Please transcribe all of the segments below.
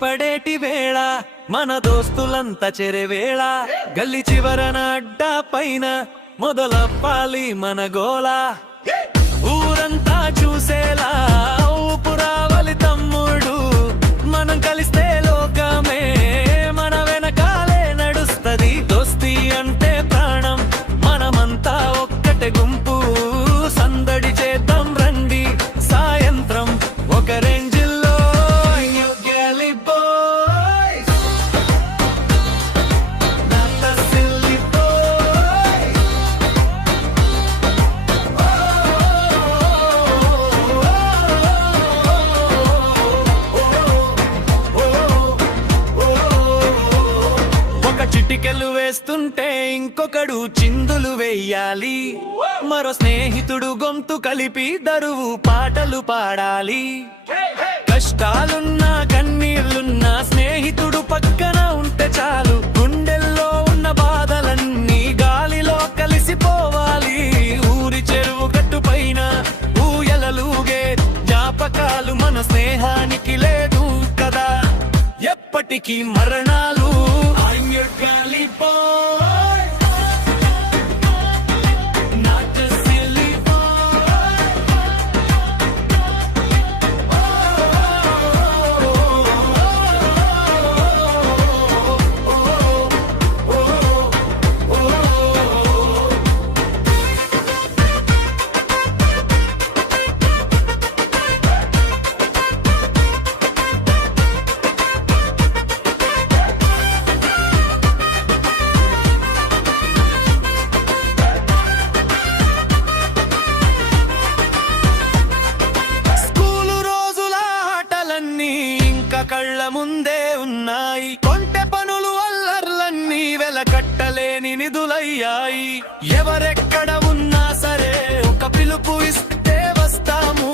పడేటి వేళ మన దోస్తులంతా చెరవేళ గల్లి చివరన అడ్డా పైన మొదలప్పాలి మన గోల ఊరంతా చూసేలా ఊపు రావాలి తమ్ముడు మనం కలిస్తే లోకమే మన వెనకాలే నడుస్తది దోస్తి అంటే ప్రాణం మనమంతా ఒక్కటే గుంపు సందడి చేద్దాం రండి సాయంత్రం ఒక రేంజిల్లో చిటికెలు వేస్తుంటే ఇంకొకడు చిందులు వేయాలి మరో స్నేహితుడు గొంతు కలిపి దరువు పాటలు పాడాలి కష్టాలున్నా కన్నీళ్లున్నా స్నేహితుడు పక్కన ఉంటే చాలు గుండెల్లో ఉన్న బాధలన్నీ గాలిలో కలిసిపోవాలి ఊరి చెరువు గట్టు పైన ఊయలలుగే జ్ఞాపకాలు మన స్నేహానికి లేదు కదా ఎప్పటికీ మరణాలు Gully boy, not a silly boy. కళ్ళ ముందే ఉన్నాయి కొంటె పనులు అల్లర్లన్నీ వెలకట్టలేని నిధులయ్యాయి ఎవరెక్కడ ఉన్నా సరే ఒక పిలుపు ఇస్తే వస్తాము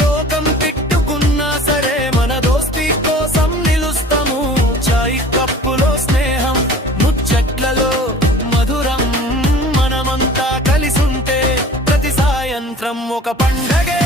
లోకం తిట్టుకున్నా సరే మన దోస్తి కోసం నిలుస్తాము చాయ్ కప్పులో స్నేహం ముచ్చట్లలో మధురం మనమంతా కలిసుంటే ప్రతి సాయంత్రం ఒక పండగే